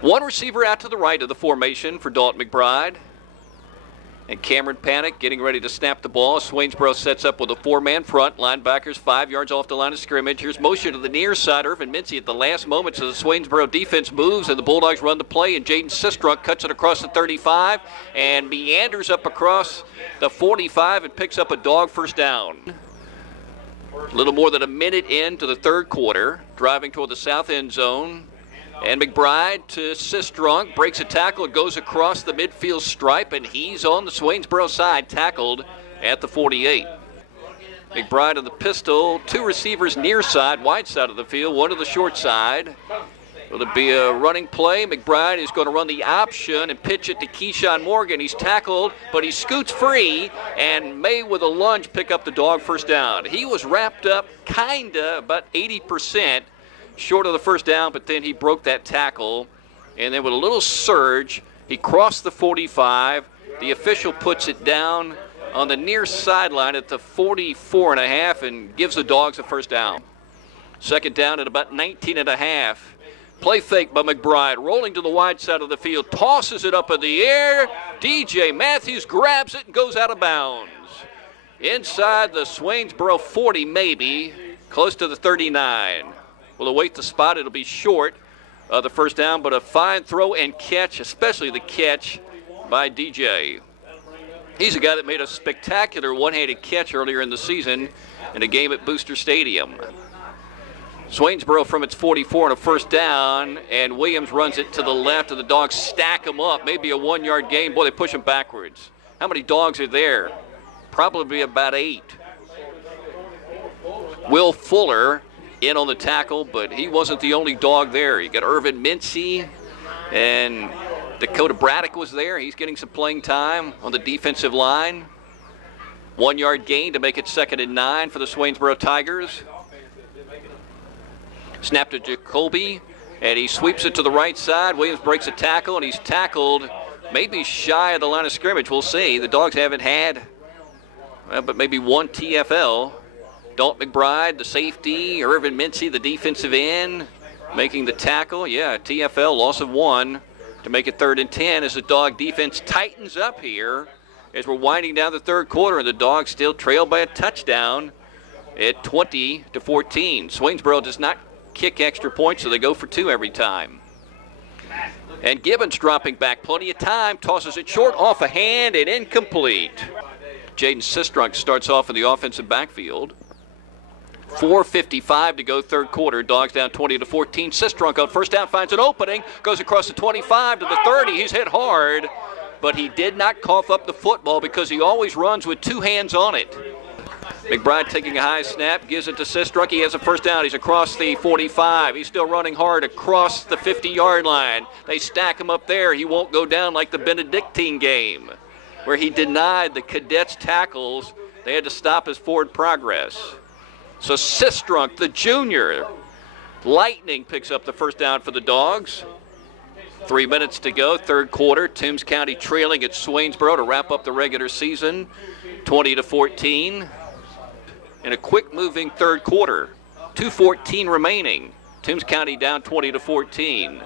One receiver out to the right of the formation for Dalton McBride. And Cameron Panic getting ready to snap the ball. Swainsboro sets up with a four-man front. Linebackers 5 yards off the line of scrimmage. Here's motion to the near side. Irvin Mincy at the last moment, so the Swainsboro defense moves, and the Bulldogs run the play, and Jaden Sistrunk cuts it across the 35 and meanders up across the 45 and picks up a dog first down. A little more than a minute into the third quarter, driving toward the south end zone. And McBride to Sistrunk, breaks a tackle, goes across the midfield stripe, and he's on the Swainsboro side, tackled at the 48. McBride on the pistol, 2 receivers near side, wide side of the field, 1 to the short side. Will it be a running play? McBride is going to run the option and pitch it to Keyshawn Morgan. He's tackled, but he scoots free and may, with a lunge, pick up the dog first down. He was wrapped up kinda about 80% short of the first down, but then he broke that tackle, and then with a little surge, he crossed the 45. The official puts it down on the near sideline at the 44.5 and gives the Dogs a first down. Second down at about 19.5. Play fake by McBride, rolling to the wide side of the field, tosses it up in the air. DJ Matthews grabs it and goes out of bounds. Inside the Swainsboro 40 maybe, close to the 39. We'll await the spot. It'll be short of the first down, but a fine throw and catch, especially the catch by DJ. He's a guy that made a spectacular one-handed catch earlier in the season in a game at Booster Stadium. Swainsboro from its 44 on a first down, and Williams runs it to the left, and the Dogs stack him up. Maybe a 1-yard gain. Boy, they push him backwards. How many Dogs are there? Probably about 8. Will Fuller in on the tackle, but he wasn't the only dog there. You got Irvin Mincy, and Dakota Braddock was there. He's getting some playing time on the defensive line. 1-yard gain to make it 2nd and 9 for the Swainsboro Tigers. Snap to Jacoby, and he sweeps it to the right side. Williams breaks a tackle, and he's tackled maybe shy of the line of scrimmage. We'll see. The Dogs haven't had but maybe 1 TFL. Dalton McBride, the safety, Irvin Mincy, the defensive end, making the tackle. Yeah, TFL, loss of 1 to make it 3rd and 10 as the Dog defense tightens up here as we're winding down the third quarter, and the Dogs still trail by a touchdown at 20-14. Swainsboro does not kick extra points, so they go for 2 every time. And Gibbons dropping back, plenty of time, tosses it short, off a hand, and incomplete. Jaden Sistrunk starts off in the offensive backfield. 4:55 to go, third quarter. Dogs down 20-14. Sistrunk on first down finds an opening, goes across the 25 to the 30. He's hit hard, but he did not cough up the football because he always runs with 2 hands on it. McBride taking a high snap, gives it to Sistrunk. He has a first down. He's across the 45. He's still running hard across the 50-yard line. They stack him up there. He won't go down like the Benedictine game, where he denied the cadets tackles. They had to stop his forward progress. So Sistrunk, the junior, lightning, picks up the first down for the Dogs. 3 minutes to go, third quarter. Toombs County trailing at Swainsboro to wrap up the regular season, 20-14. In a quick-moving third quarter, 2:14 remaining. Toombs County down 20-14.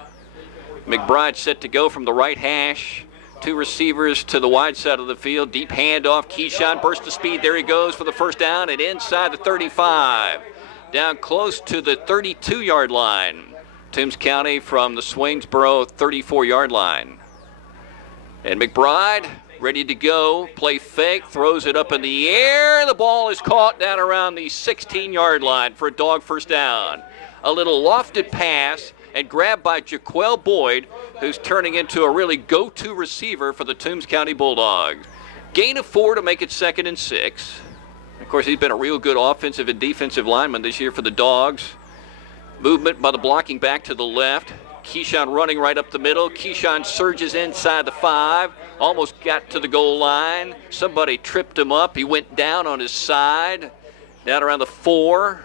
McBride set to go from the right hash. 2 receivers to the wide side of the field. Deep handoff. Keyshawn burst of speed. There he goes for the first down and inside the 35. Down close to the 32-yard line. Toombs County from the Swainsboro 34-yard line. And McBride ready to go. Play fake. Throws it up in the air. The ball is caught down around the 16-yard line for a Dog first down. A little lofted pass and grabbed by Jaquel Boyd, who's turning into a really go-to receiver for the Toombs County Bulldogs. Gain of 4 to make it 2nd and 6. Of course, he's been a real good offensive and defensive lineman this year for the Dogs. Movement by the blocking back to the left. Keyshawn running right up the middle. Keyshawn surges inside the 5. Almost got to the goal line. Somebody tripped him up. He went down on his side, down around the 4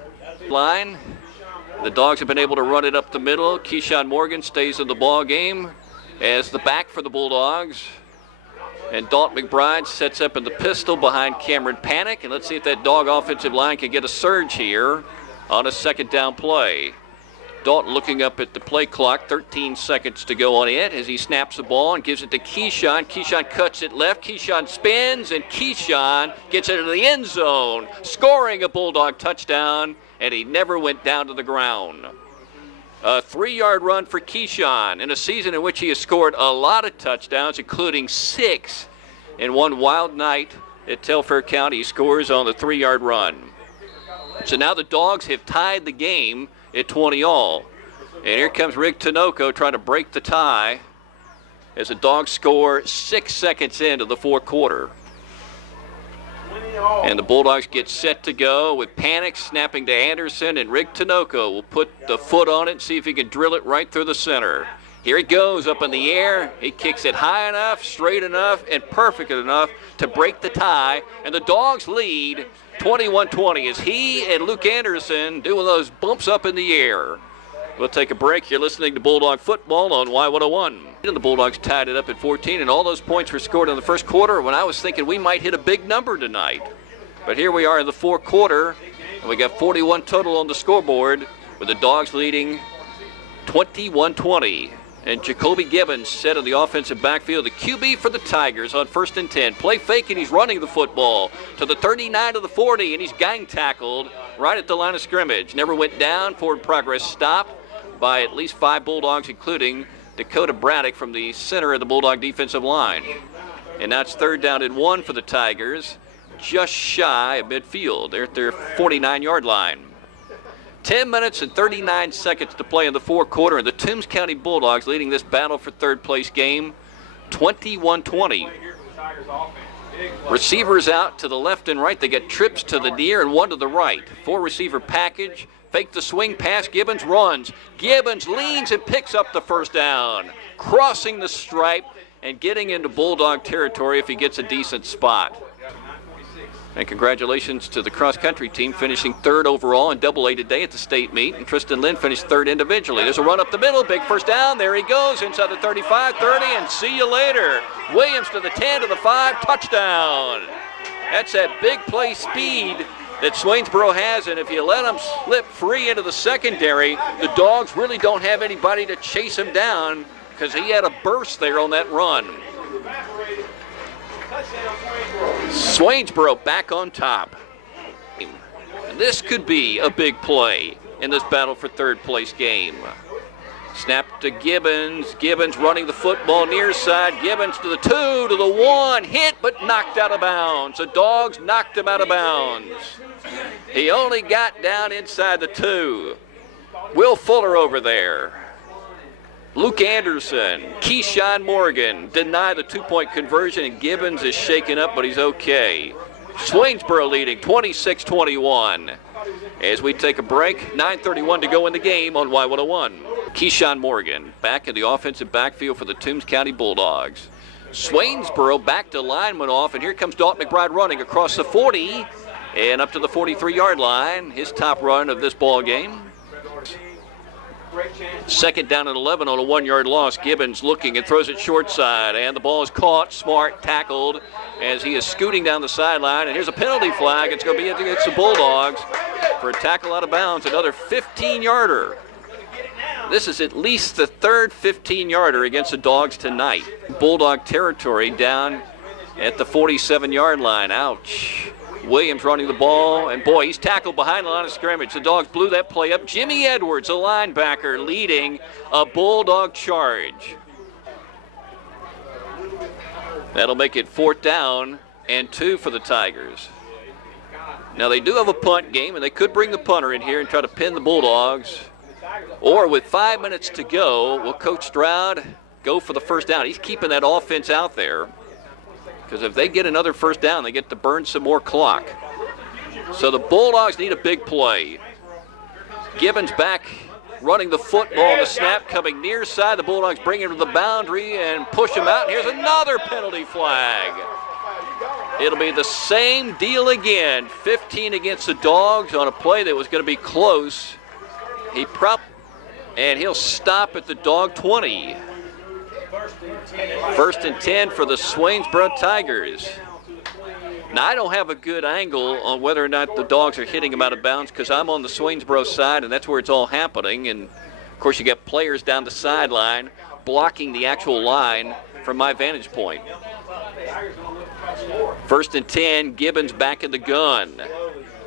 line. The Dogs have been able to run it up the middle. Keyshawn Morgan stays in the ball game as the back for the Bulldogs. And Dalton McBride sets up in the pistol behind Cameron Panic. And let's see if that Dog offensive line can get a surge here on a second down play. Dalton looking up at the play clock, 13 seconds to go on it as he snaps the ball and gives it to Keyshawn. Keyshawn cuts it left. Keyshawn spins, and Keyshawn gets it into the end zone, scoring a Bulldog touchdown, and he never went down to the ground. A 3-yard run for Keyshawn in a season in which he has scored a lot of touchdowns, including 6 in one wild night at Telfair County. He scores on the 3-yard run. So now the Dogs have tied the game at 20-all. And here comes Rick Tinoco trying to break the tie as the Dogs score 6 seconds into the fourth quarter. And the Bulldogs get set to go with Panic snapping to Anderson, and Rick Tinoco will put the foot on it and see if he can drill it right through the center. Here it goes up in the air. He kicks it high enough, straight enough, and perfect enough to break the tie. And the Dogs lead 21-20 as he and Luke Anderson doing those bumps up in the air. We'll take a break. You're listening to Bulldog Football on Y101. And the Bulldogs tied it up at 14, and all those points were scored in the first quarter when I was thinking we might hit a big number tonight. But here we are in the fourth quarter, and we got 41 total on the scoreboard with the Dogs leading 21-20. And Jacoby Gibbons set in the offensive backfield, the QB for the Tigers on 1st and 10. Play fake, and he's running the football to the 39 to the 40, and he's gang tackled right at the line of scrimmage. Never went down. Forward progress stopped by at least 5 Bulldogs, including Dakota Braddock from the center of the Bulldog defensive line. And now it's 3rd down and 1 for the Tigers, just shy of midfield. They're at their 49-yard line. 10 minutes and 39 seconds to play in the fourth quarter, and the Toombs County Bulldogs leading this battle for third place game 21-20. Receivers out to the left and right. They get trips to the near and one to the right. 4-receiver package. Fake the swing pass. Gibbons runs. Gibbons leans and picks up the first down, crossing the stripe and getting into Bulldog territory if he gets a decent spot. And congratulations to the cross-country team finishing 3rd overall in AA today at the state meet. And Tristan Lynn finished 3rd individually. There's a run up the middle, big first down. There he goes inside the 35, 30, and see you later. Williams to the 10, to the 5, touchdown. That's that big play speed that Swainsboro has, and if you let him slip free into the secondary, the Dogs really don't have anybody to chase him down because he had a burst there on that run. Swainsboro back on top. And this could be a big play in this battle for third place game. Snap to Gibbons. Gibbons running the football near side. Gibbons to the 2, to the 1. Hit but knocked out of bounds. The Dogs knocked him out of bounds. He only got down inside the 2. Will Fuller over there. Luke Anderson, Keyshawn Morgan deny the 2-point conversion, and Gibbons is shaken up, but he's okay. Swainsboro leading 26-21. As we take a break, 9:31 to go in the game on Y101. Keyshawn Morgan back in the offensive backfield for the Toombs County Bulldogs. Swainsboro back to lineman off, and here comes Dalton McBride running across the 40 and up to the 43-yard line. His top run of this ball game. 2nd down and 11 on a 1-yard loss. Gibbons looking and throws it short side, and the ball is caught. Smart tackled as he is scooting down the sideline, and here's a penalty flag. It's going to be against the Bulldogs for a tackle out of bounds, another 15-yarder. This is at least the 3rd 15-yarder against the Dogs tonight. Bulldog territory down at the 47-yard line. Ouch. Williams running the ball, and boy, he's tackled behind the line of scrimmage. The Dogs blew that play up. Jimmy Edwards, a linebacker, leading a Bulldog charge. That'll make it 4th down and 2 for the Tigers. Now they do have a punt game, and they could bring the punter in here and try to pin the Bulldogs. Or with 5 minutes to go, will Coach Stroud go for the first down? He's keeping that offense out there, because if they get another first down, they get to burn some more clock. So the Bulldogs need a big play. Gibbons back running the football. The snap coming near side. The Bulldogs bring him to the boundary and push him out. And here's another penalty flag. It'll be the same deal again. 15 against the Dogs on a play that was going to be close. And he'll stop at the Dog 20. 1st and 10 for the Swainsboro Tigers. Now, I don't have a good angle on whether or not the Dogs are hitting him out of bounds because I'm on the Swainsboro side, and that's where it's all happening. And Of course, you got players down the sideline blocking the actual line from my vantage point. 1st and 10, Gibbons back in the gun.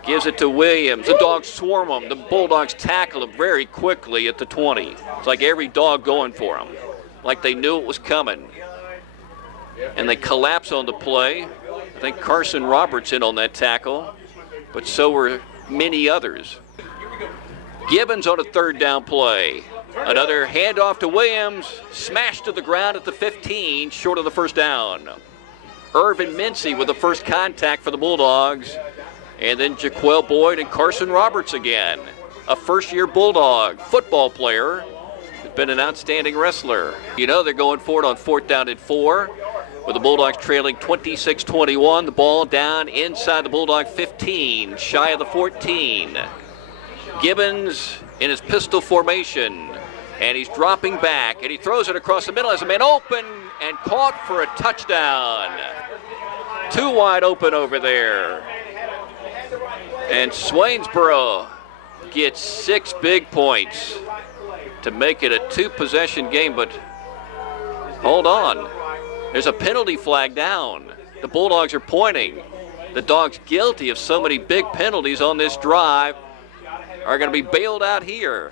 Gives it to Williams. The Dogs swarm him. The Bulldogs tackle him very quickly at the 20. It's like every dog going for him, like they knew it was coming. And they collapse on the play. I think Carson Roberts in on that tackle, but so were many others. Gibbons on a 3rd down play. Another handoff to Williams, smashed to the ground at the 15, short of the 1st down. Irvin Mincy with the first contact for the Bulldogs. And then Jaquel Boyd and Carson Roberts again. A first-year Bulldog football player. Has been an outstanding wrestler. You know they're going for it on 4th down and 4. With the Bulldogs trailing 26-21. The ball down inside the Bulldog 15, shy of the 14. Gibbons in his pistol formation. And he's dropping back. And he throws it across the middle as a man open and caught for a touchdown. Too wide open over there. And Swainsboro gets 6 big points to make it a 2-possession game, but hold on. There's a penalty flag down. The Bulldogs are pointing. The Dogs, guilty of so many big penalties on this drive, are going to be bailed out here.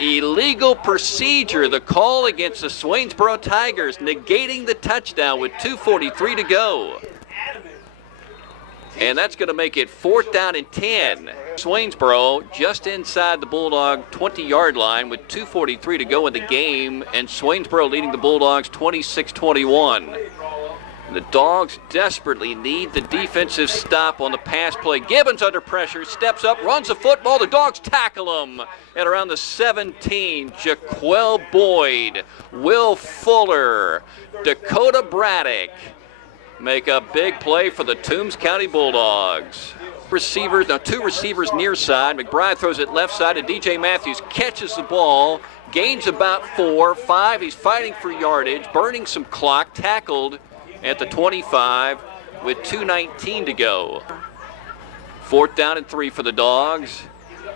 Illegal procedure, the call against the Swainsboro Tigers, negating the touchdown with 2:43 to go. And that's going to make it 4th down and 10. Swainsboro just inside the Bulldog 20-yard line with 2:43 to go in the game, and Swainsboro leading the Bulldogs 26-21. The Dogs desperately need the defensive stop on the pass play. Gibbons under pressure, steps up, runs the football. The Dogs tackle him at around the 17. Jaquel Boyd, Will Fuller, Dakota Braddock make a big play for the Toombs County Bulldogs. Receivers, now 2 receivers near side. McBride throws it left side, and DJ Matthews catches the ball, gains about 4, 5. He's fighting for yardage, burning some clock, tackled at the 25 with 2:19 to go. 4th down and 3 for the Dogs.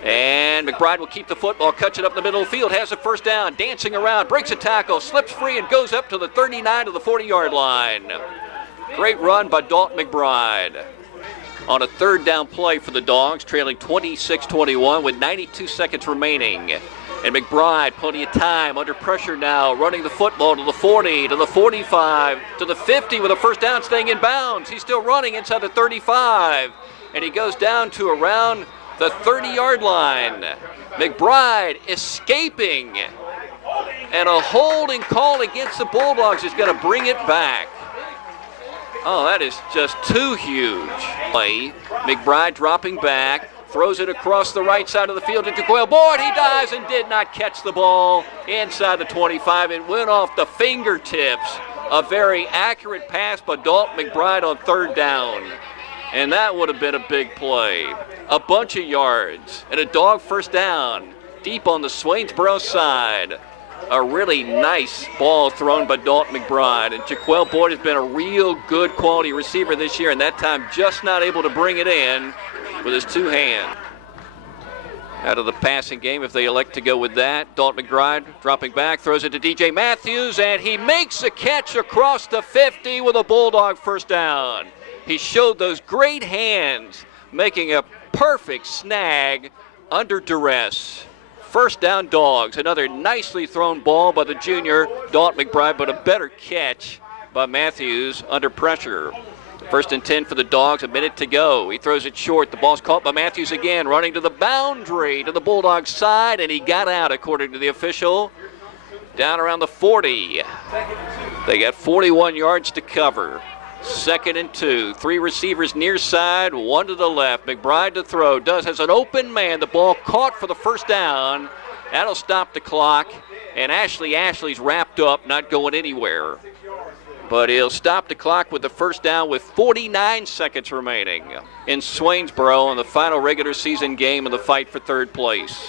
And McBride will keep the football, cuts it up the middle of the field, has a 1st down, dancing around, breaks a tackle, slips free, and goes up to the 39 to the 40-yard line. Great run by Dalton McBride. On a 3rd down play for the Dogs, trailing 26-21 with 92 seconds remaining. And McBride, plenty of time, under pressure now, running the football to the 40, to the 45, to the 50 with a 1st down, staying in bounds. He's still running inside the 35, and he goes down to around the 30-yard line. McBride escaping, and a holding call against the Bulldogs is going to bring it back. Oh, that is just too huge. McBride dropping back, throws it across the right side of the field to Jaquel Boyd. He dives and did not catch the ball inside the 25. It went off the fingertips. A very accurate pass by Dalton McBride on 3rd down. And that would have been a big play. A bunch of yards and a Dog 1st down deep on the Swainsboro side. A really nice ball thrown by Dalton McBride. And Jaquel Boyd has been a real good quality receiver this year, and that time just not able to bring it in with his 2 hands. Out of the passing game, if they elect to go with that. Dalton McBride dropping back, throws it to DJ Matthews, and he makes a catch across the 50 with a Bulldog 1st down. He showed those great hands, making a perfect snag under duress. 1st down, Dogs. Another nicely thrown ball by the junior, Dalton McBride, but a better catch by Matthews under pressure. 1st and 10 for the Dogs, a minute to go. He throws it short. The ball's caught by Matthews again, running to the boundary, to the Bulldogs side, and he got out, according to the official, down around the 40. They got 41 yards to cover. 2nd and 2. 3 receivers near side, 1 to the left. McBride to throw. Has an open man. The ball caught for the 1st down. That'll stop the clock. And Ashley's wrapped up, not going anywhere. But he'll stop the clock with the 1st down with 49 seconds remaining in Swainsboro in the final regular season game of the fight for 3rd place.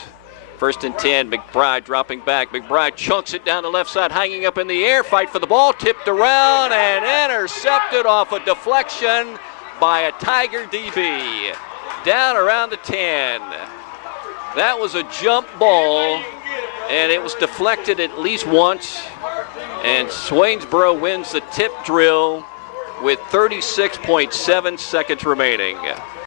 1st and 10, McBride dropping back. McBride chunks it down the left side, hanging up in the air. Fight for the ball, tipped around and intercepted off a deflection by a Tiger DB. Down around the 10. That was a jump ball, and it was deflected at least once. And Swainsboro wins the tip drill with 36.7 seconds remaining.